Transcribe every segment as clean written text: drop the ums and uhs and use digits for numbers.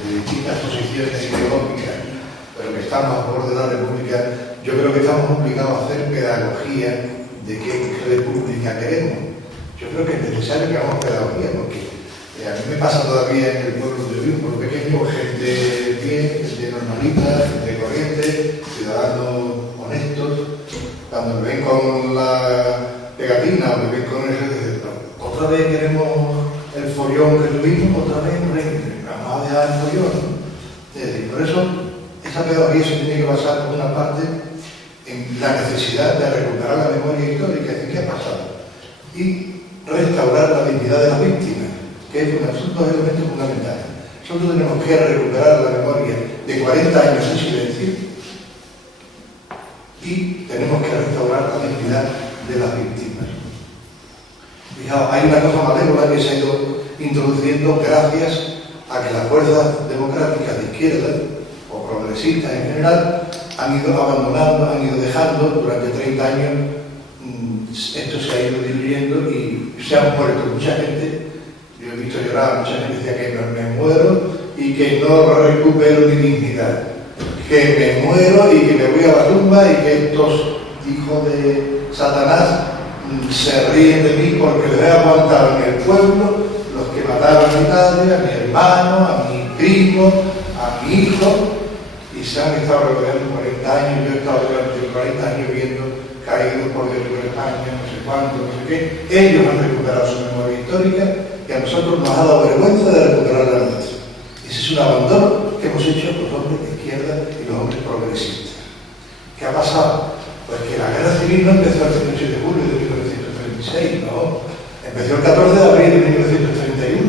de distintas posiciones ideológicas, pero que estamos a favor de la República, yo creo que estamos obligados a hacer pedagogía de qué república queremos. Yo creo que es necesario que hagamos pedagogía, porque a mí me pasa todavía en el pueblo de un pueblo pequeño, gente bien, gente normalita, gente corriente, ciudadanos honestos, cuando me ven con la pegatina o me ven con eso, dicen, otra vez queremos el follón que tuvimos, otra vez vamos a dejar el follón. Es decir, por eso esta pedagogía se tiene que basar por una parte en la necesidad de recuperar la memoria histórica de qué ha pasado y restaurar la dignidad de las víctimas, que son dos elementos fundamentales. Nosotros tenemos que recuperar la memoria de 40 años de silencio y tenemos que restaurar la dignidad de las víctimas. Fijaos, hay una cosa malévola que se ha ido introduciendo gracias a que las fuerzas democráticas de izquierda o progresistas en general han ido abandonando, han ido dejando durante 30 años. Esto se ha ido diluyendo y se han muerto mucha gente. Yo he visto llorar a mucha gente que decía que me muero y que no recupero mi dignidad, que me muero y que me voy a la tumba y que estos hijos de Satanás se ríen de mí porque les he aguantado en el pueblo los que mataron a mi padre, a mi hermano, a mi primo, a mi hijo, y se han estado recorriendo 40 años. Yo he estado durante 40 años viendo caídos por dentro de España, no sé cuánto, no sé qué. Ellos han recuperado su memoria histórica y a nosotros nos ha dado vergüenza de recuperar la nuestra. Ese es un abandono que hemos hecho los hombres de izquierda y los hombres progresistas. ¿Qué ha pasado? Pues que la guerra civil no empezó el 18 de julio de 1936, no. Empezó el 14 de abril de 1931,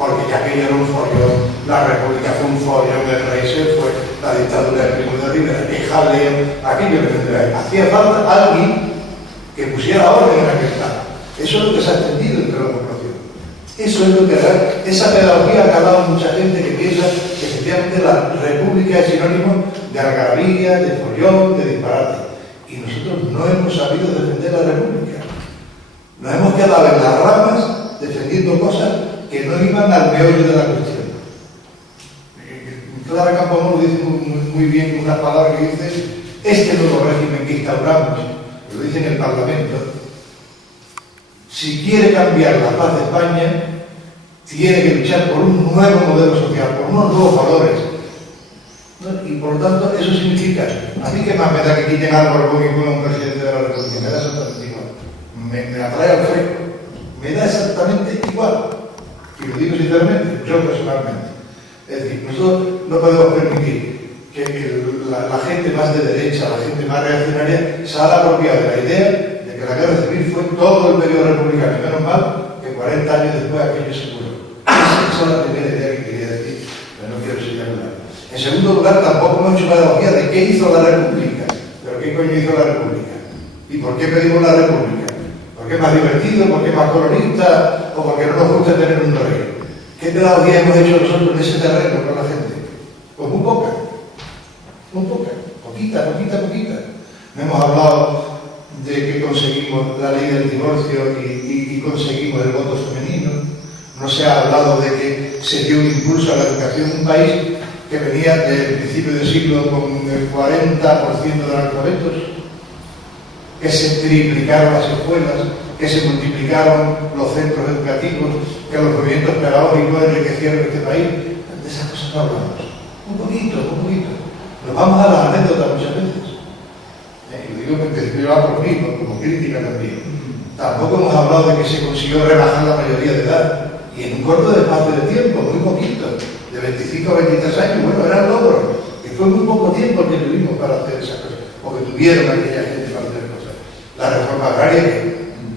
porque ya aquello era un follón, la República fue un follón, el rey se fue, la dictadura del Primo de Rivera, el jaleo, aquello que tendría. Hacía falta alguien que pusiera orden en aquel estado. Eso es lo que se ha extendido entre la población. Eso es lo que esa pedagogía ha calado mucha gente que piensa que efectivamente la República es sinónimo de algarabía, de follón, de disparate. Y nosotros no hemos sabido defender la República. Nos hemos quedado en las ramas defendiendo cosas que no iban al meollo de la cuestión. Clara Campoamor dice muy bien unas palabras que dice: este nuevo régimen que instauramos, lo dice en el Parlamento, si quiere cambiar la paz de España, tiene que luchar por un nuevo modelo social, por unos nuevos valores. ¿No? Y por lo tanto, eso significa, a mí que más me da que quiten algo al buen y ponga un presidente de la República, me da exactamente igual. Me atrae al fresco, me da exactamente igual. Y lo digo sinceramente, yo personalmente. Es decir, nosotros no podemos permitir que la gente más de derecha, la gente más reaccionaria, se haya apropiado de la idea de que la guerra civil fue todo el periodo republicano. Y menos mal que 40 años después aquello se curó. Esa es la primera idea que quería decir, pero no quiero seguir hablando. En segundo lugar, tampoco hemos hecho pedagogía de qué hizo la República. ¿Pero qué coño hizo la República? ¿Y por qué pedimos la República? ¿Por qué es más divertido? ¿Por qué es más colorista? ¿O porque no nos gusta tener un rey? ¿Qué pedagogía hemos hecho nosotros en ese terreno con la gente? Pues muy poca. Muy poca. Poquita. No hemos hablado de que conseguimos la ley del divorcio y conseguimos el voto femenino. No se ha hablado de que se dio un impulso a la educación de un país que venía del principio del siglo con el 40% de analfabetos, que se triplicaron las escuelas, que se multiplicaron los centros educativos, que los movimientos pedagógicos enriquecieron este país. De esas cosas no hablamos. Un poquito. Nos vamos a las anécdotas muchas veces. Y digo que empecé a hablar por mí, como crítica también. Tampoco hemos hablado de que se consiguió rebajar la mayoría de edad. Y en un corto espacio de tiempo, muy poquito, de 25 a 23 años, bueno, eran logros. Y fue muy poco tiempo que tuvimos para hacer esas cosas, o que tuvieron aquella gente para hacer cosas. La reforma agraria, que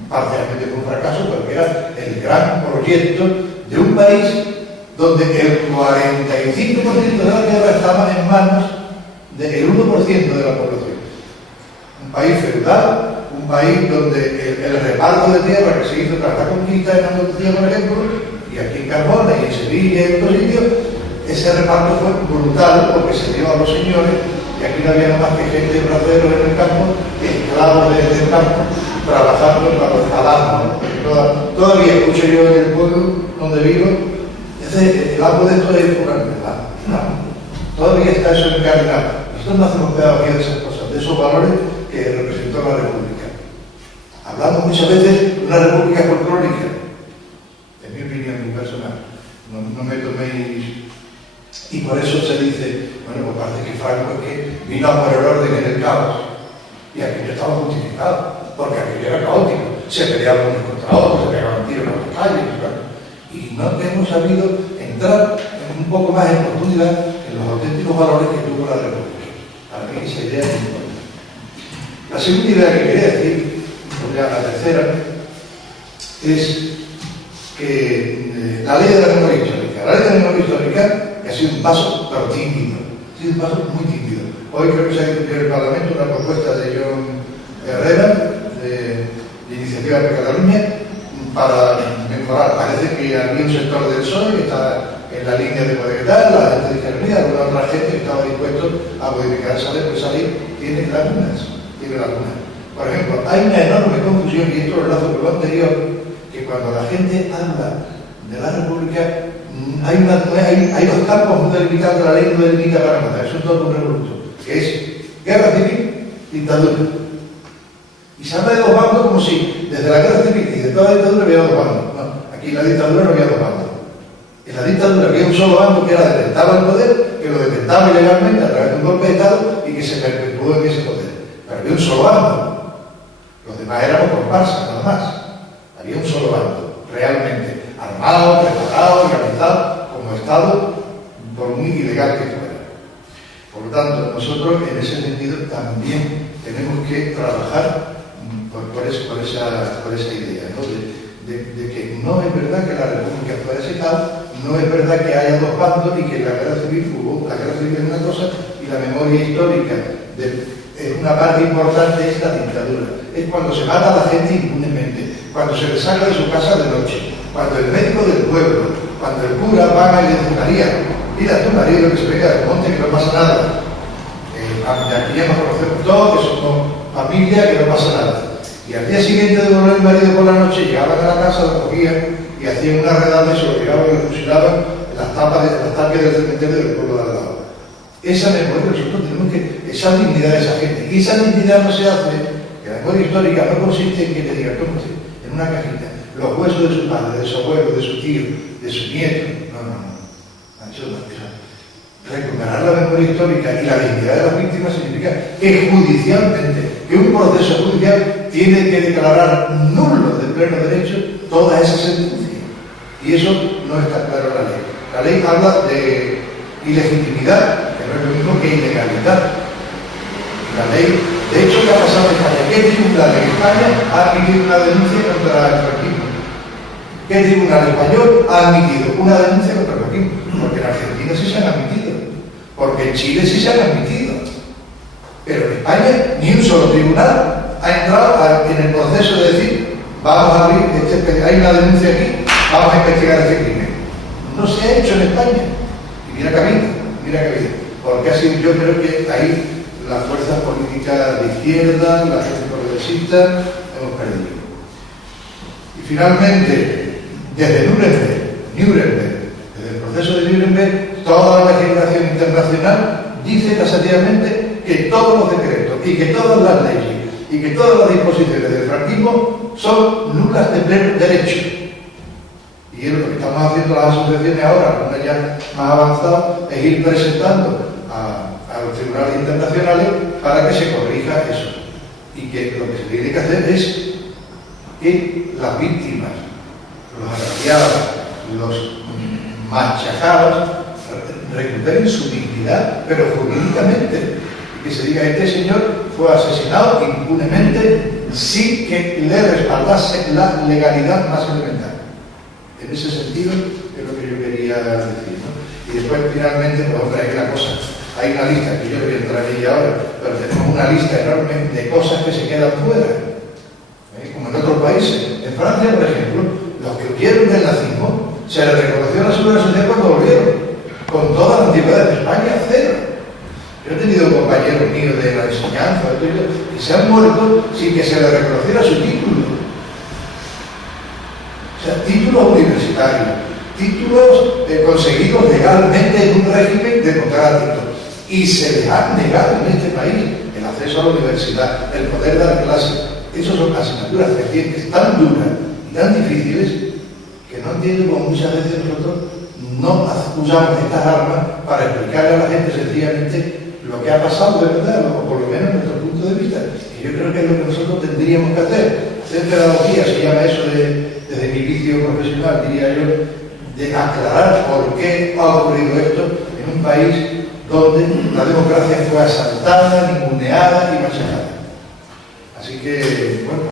parcialmente fue un fracaso, pero que era el gran proyecto de un país donde el 45% de la tierra estaba en manos del 1% de la población. Un país feudal, un país donde el reparto de tierra que se hizo tras la conquista en Andalucía, por ejemplo, y aquí en Carbona y en Sevilla y en otros sitios, ese reparto fue brutal porque se dio a los señores y aquí no había nada más que gente braceros en el campo, esclavos del campo, trabajando para los calamos. Todavía escucho yo en el pueblo donde vivo, el amo de esto es fulano, todavía está eso encarnado. Nosotros no hacemos pedagogía de esas cosas, de esos valores que representó la República. Hablamos muchas veces de una república folclórica, en mi opinión, muy personal. No me toméis... Y por eso se dice, bueno, pues parece que Franco es que vino a por el orden en el caos. Y aquello estaba justificado, porque aquello era caótico. Se peleaban unos contra otros, se pegaban tiros en las calles. Y no hemos sabido entrar un poco más en profundidad en los auténticos valores que tuvo la República. Para mí esa idea es importante. La segunda idea que quería decir, o ya la tercera, es que la ley de la memoria histórica. La ley de la memoria histórica ha sido un paso, pero tímido. Ha sido un paso muy tímido. Hoy creo que se ha discutido en el Parlamento una propuesta de John Herrera, de Iniciativa de Cataluña, para mejorar. Parece que había un sector del PSOE que está en la línea de modificar, la gente de Izquierda Unida, alguna otra gente que estaba dispuesto a modificar esa ley, pero esa ley tiene lagunas. Por ejemplo, hay una enorme confusión, y esto lo enlazo con lo anterior, que cuando la gente habla de la República, hay dos campos muy delimitados que la ley no delimita para matar. Eso es todo un revoluto, que es guerra civil, dictadura. Y se habla de dos bandos como si desde la guerra civil y de toda la dictadura había dos bandos. No, aquí en la dictadura no había dos bandos. En la dictadura había un solo bando que era detentaba el poder, que lo detentaba ilegalmente a través de un golpe de Estado y que se perpetuó en ese poder. Pero había un solo bando. Los demás éramos comparsas, nada más. Había un solo bando, realmente armado, preparado, organizado como Estado, por muy ilegal que fuera. Por lo tanto, nosotros en ese sentido también tenemos que trabajar por esa idea, ¿no? de que no es verdad que la República fuera ese Estado, no es verdad que haya dos bandos y que la guerra civil es una cosa y la memoria histórica es una parte importante es la dictadura. Es cuando se mata a la gente impunemente, cuando se le saca de su casa de noche, cuando el médico del pueblo, cuando el cura va y le dice, María, mira tu marido que se venga del monte, que no pasa nada. Aquí ya nos conocemos todos, que somos familia, que no pasa nada. Y al día siguiente de volver el marido por la noche, llegaban a la casa, lo cogían y hacían una redada y se lo llevaban y lo fusilaban en las tapias del cementerio del pueblo de al lado. Esa memoria, nosotros tenemos que, esa dignidad de esa gente. Y esa dignidad no se hace, que la memoria histórica no consiste en que te digan, ¿cómo se? En una cajita, los huesos de su padre, de su abuelo, de su tío, de su nieto. No. Eso no. Recuperar la memoria histórica y la dignidad de las víctimas significa que judicialmente, que un proceso judicial tiene que declarar nulo de pleno derecho toda esa sentencia. Y eso no está claro en la ley. La ley habla de ilegitimidad, que no es lo mismo que ilegalidad. La ley, de hecho, ¿qué ha pasado en España? ¿Qué tribunal en España ha admitido una denuncia contra el franquismo? ¿Qué tribunal español ha admitido una denuncia contra el franquismo? Porque en Argentina sí se han admitido, porque en Chile sí se han admitido, pero en España ni un solo tribunal ha entrado en el proceso de decir vamos a abrir, hay una denuncia aquí, vamos a investigar este crimen. No se ha hecho en España. Y mira que ha habido, porque ha sido, yo creo que ahí las fuerzas políticas de izquierda, la gente progresista, hemos perdido. Y finalmente, desde Nuremberg, desde el proceso de Nuremberg, toda la legislación internacional dice tasativamente que todos los decretos y que todas las leyes y que todas las disposiciones del franquismo son nulas de pleno derecho. Y es lo que estamos haciendo las asociaciones ahora, algunas ya más avanzadas, es ir presentando a los tribunales internacionales para que se corrija eso. Y que lo que se tiene que hacer es que las víctimas, los agraviados, los machacados, recuperen su dignidad, pero jurídicamente. Y que se diga, este señor fue asesinado impunemente sin que le respaldase la legalidad más elemental. En ese sentido es lo que yo quería decir, ¿no? Y después finalmente, pues hombre, hay una cosa, hay una lista, que yo no voy a entrar en ella ahora, pero tenemos una lista enorme de cosas que se quedan fuera, como en otros países. En Francia, por ejemplo, los que huyeron del nazismo, se les reconoció la Seguridad Social cuando volvieron, con todas las antigüedades de España, cero. Yo he tenido compañeros míos de la enseñanza, que se han muerto sin que se les reconociera su título. O sea, títulos universitarios, títulos conseguidos de legalmente en un régimen democrático y se les ha negado en este país el acceso a la universidad, el poder dar clases. Esas son asignaturas pendientes tan duras y tan difíciles que no entiendo cómo muchas veces nosotros no usamos estas armas para explicarle a la gente sencillamente lo que ha pasado de verdad, o por lo menos desde nuestro punto de vista. Y yo creo que es lo que nosotros tendríamos que hacer. Hacer pedagogía, se llama eso desde mi vicio profesional, diría yo, de aclarar por qué ha ocurrido esto en un país donde la democracia fue asaltada, ninguneada y machacada. Así que, bueno.